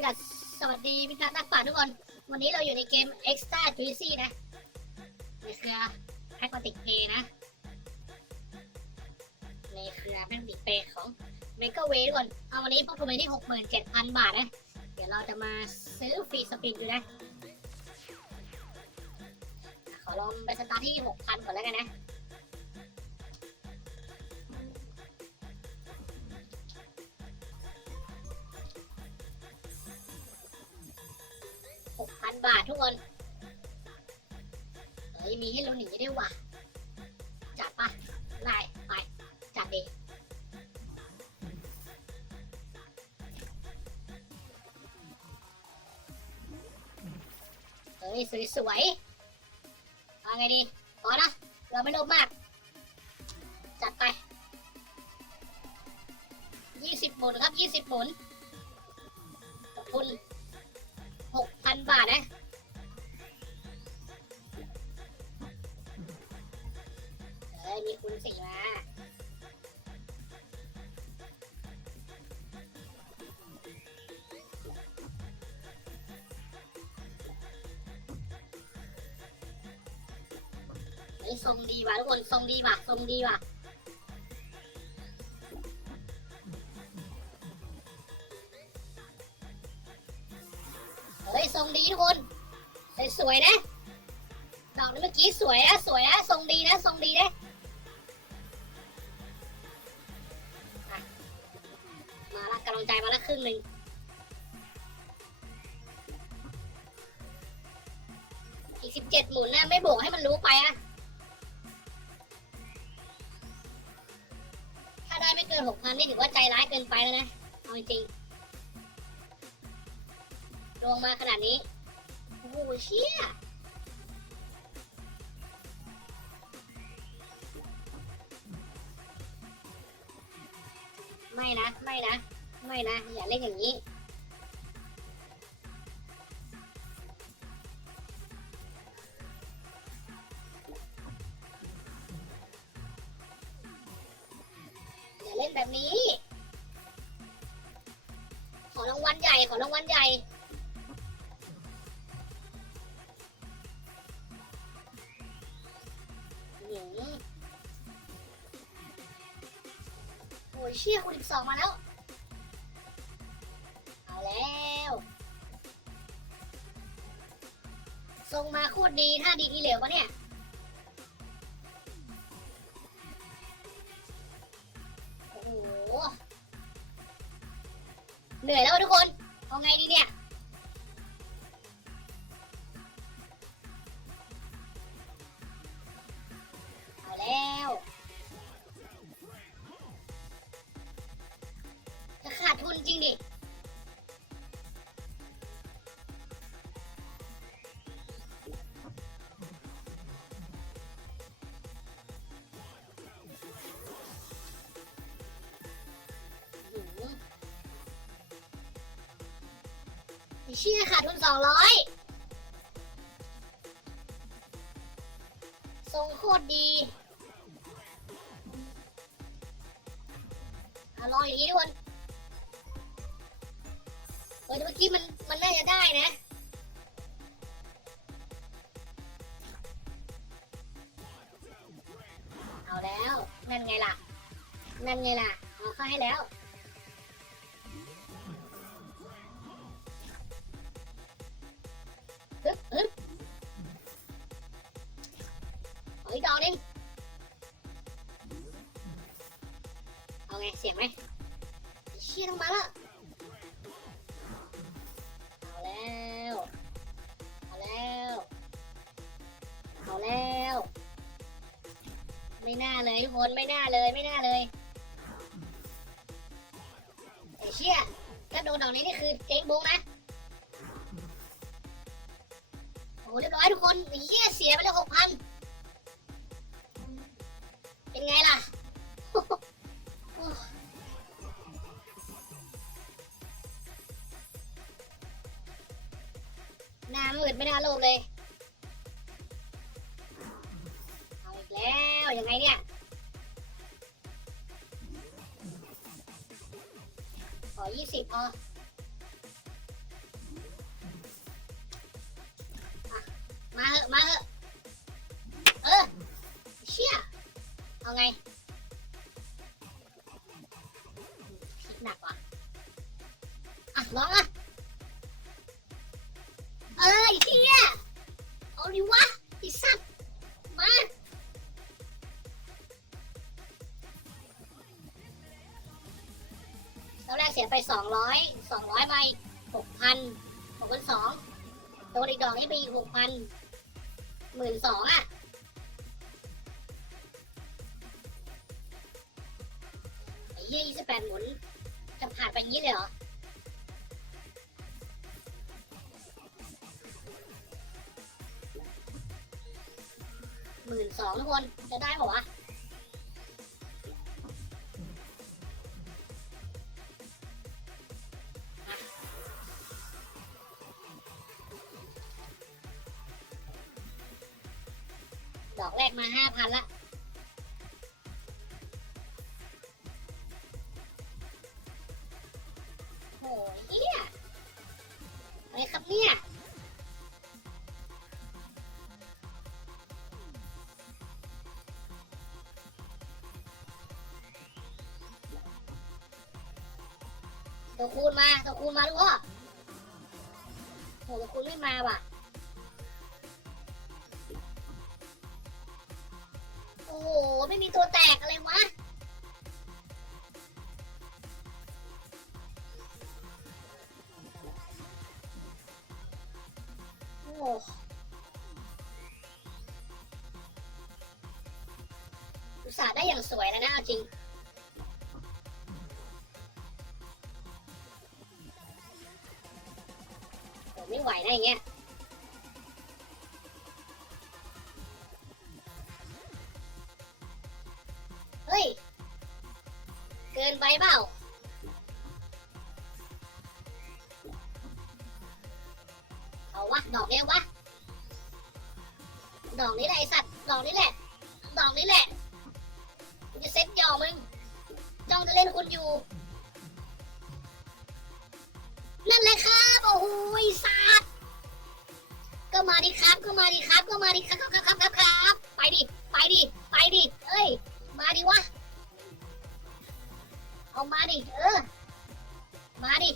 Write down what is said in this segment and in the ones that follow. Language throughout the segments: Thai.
พิกัดสวัสดีพิกัดนักปั่นทุกคน วันนี้เราอยู่ในเกม Extra Juicy นะในเครือแพ็กมาติกเพนะ ในเครือแพ็กมาติกเพของ m e g a w a y ทุกคน เอาวันนี้พวกผมไปที่ 67,000 บาทนะ เดี๋ยวเราจะมาซื้อฟรีสปินดูนะ ขอลองไปสตาร์ทที่ 6,000 ก่อนแล้วกันนะ พันบาททุกคน เฮ้ย มีให้เราหนีได้วยว่ะ จัดปะได้ ไป จัดดิเฮ้ย สวยๆเอาไงดี พอนะ เราไม่โลภมาก จัดไปยี่สิบหมุนครับยี่สิบหมุนขอบคุณ หกพันบาทนะเอ้ยมีคุณสี่มาเฮ้ทรงดีว่ะทุกคนทรงดีว่ะทรงดีว่ะ เฮ้ยทรงดีทุกคนสวยๆนะดอกนี้เมื่อกี้สวยนะสวยนะทรงดีนะทรงดีนะมาละกำลังใจมาละครึ่งหนึ่งอีกสิบเจ็ดหมุนนะไม่โบกให้มันรู้ไปอะถ้าได้ไม่เกินหกพันนี่ถือว่าใจร้ายเกินไปแล้วนะเอาจริง ลงมาขนาดนี้ โอ้โหเชี่ยไม่นะ ไม่นะ ไม่นะ อย่าเล่นอย่างนี้อย่าเล่นแบบนี้ ขอรางวัลใหญ่ ขอรางวัลใหญ่ สองมาแล้ว เอาแล้วทรงมาโคตรดีท่าดีทีเหลวปะเนี่ย ดทุนจริงดิหืมไอ้เชี่ยขาดทุนสองร้อยทรงโคตรดีอาลองอย่างนี้ทุกคน ออแต่เมื่อกี้มันมันน่าจะได้นะ เอาแล้ว นั่นไงล่ะ นั่นไงล่ะ เอาเข้าให้แล้ว ฮึบฮึบเอาอีกดอกหนึงเอาไง เสียงไหมไอ้เชี่ยต้องมาแล้ว ไม่น่าเลยทุกคนไม่น่าเลยไม่น่าเลยไอ้เชี่ยถ้าโดนดอกนี้นี่คือเจ๊งบุงนะโอ้เรียบร้อยทุกคนเหี้ยเสียไปแล้วหกพันเป็นไงล่ะหน้ามืดไม่น่าโลภเลย มาเหอะมาเหอะเออเชี่ยเอาไงหนักว่ะอะลองอะ สียไปสองร้อยสองร้อยไปหกพันหกพันสองโดนอีกดอกนี้ไปอีกหกพันหมื่นสองอะไอ้เหี้ยยี่สิบแปดหมุน จะผ่านไปงี้เลยเหรอหมื่นสองทุกคน จะได้ปะวะ ดอกแรกมาห้าพันละ โหเฮียอะไรครับเนี่ยตัวคูณมาตัวคูณมาลูกพ่อโหตัวคูณไม่มาว่ะ ไม่มีตัวแตกอะไรวะโอ้อุตส่าห์ได้อย่างสวยแล้วนะจริงผมไม่ไหวนะอย่างเงี้ย เกินไปเปล่าเอาวะดอกเนี้ยวะดอกนี้แหละไอสัตว์ดอกนี้แหละดอกนี้แหละกูจะเซ็ตยอมึงจ้องจะเล่นคุณอยู่ นั่นแหละครับโอ้โหสัตว์ก็มาดิครับ ก็มาดิครับ ก็มาดิครับครับครับครับครับไปดิไปดิไปดิเอ้ยมาดิวะ เอามาดิ เออ มาดิ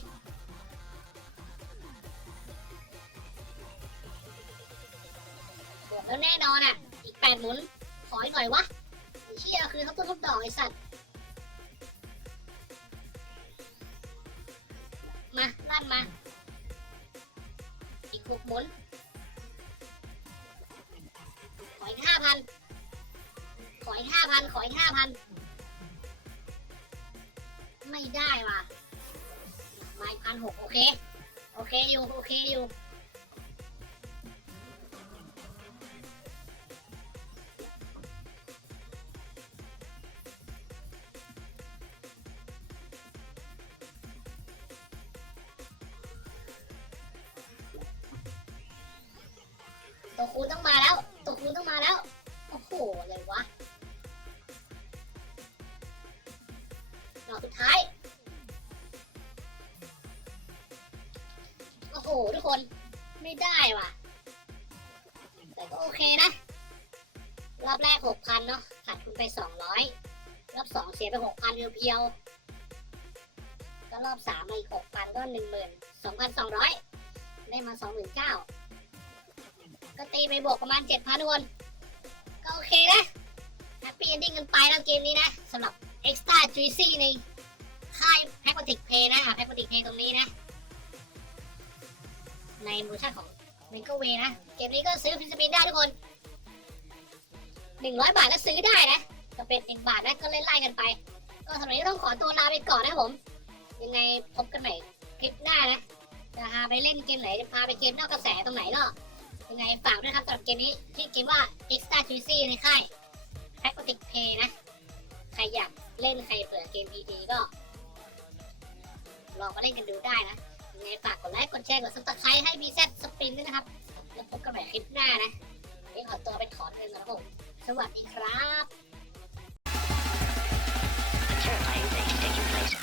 แล้วแน่นอนอะ อีกแปดหมุน ขออีกหน่อยวะเชี่ยคือเขาต้นทุบดอกไอสัตว์ มาลั่นมา อีกหกหมุน ขออีกห้าพัน ขออีกห้าพัน ขออีกห้าพัน ไม่ได้ว่ะมาพันหกโอเค โอเคอยู่ โอเคอยู่ตัวคูณต้องมาแล้ว ตัวคูณต้องมาแล้ว โอ้โหอะไรวะ อกสุดท้าย โอ้โห ทุกคนไม่ได้ว่ะ แต่ก็โอเคนะ รอบแรกหกพันเนาะขาดทุนไปสองร้อยรอบสองเสียไปหกพันเพียวๆก็รอบสามมาอีกหกพันก็หนึ่งหมื่นสองพันสองร้อยได้มาสองหมื่นเก้าก็ตีไปบวกประมาณ7,000ทุกคนก็โอเคนะแฮปปี้เอนดิ้งกันไปแล้วเกมนี้นะสำหรับ Extra Juicy ในค่ายแพ็ก a ติกเพย์นะแพ็ก a ติกเพย์ตรงนี้นะ ในมูชั่นของ m ม g กเวนะ เกมนี้ก็ซื้อฟิสปินได้ทุกคน100บาทก็ซื้อได้นะ ก็เป็น1บาทนะก็เล่นไล่กันไป ก็สำหรับวันนี้ต้องขอตัวลาไปก่อนนะผม ยังไงพบกันใหม่คลิปหน้านะ จะพาไปเล่นเกมไหนจะพาไปเกมนอกกระแสตรงไหนก็ยังไงฝากด้วยครับสำหรับเกมนี้ที่เกมว่า Extra Juicy ในค่าย p a c o t i c Play นะ ใครอยาก เล่นใครเผื่อเกมดีๆก็ ลองมาเล่นกันดูได้นะยังไงฝากกดไลค์กดแชร์กดซับสไครต์ให้บีแซสปินด้วยนะครับ แล้วพบกันใหม่คลิปหน้านะเดี๋ยวขอตัวไปถอนเงินนะครับผมสวัสดีครับ terrifying things taking place.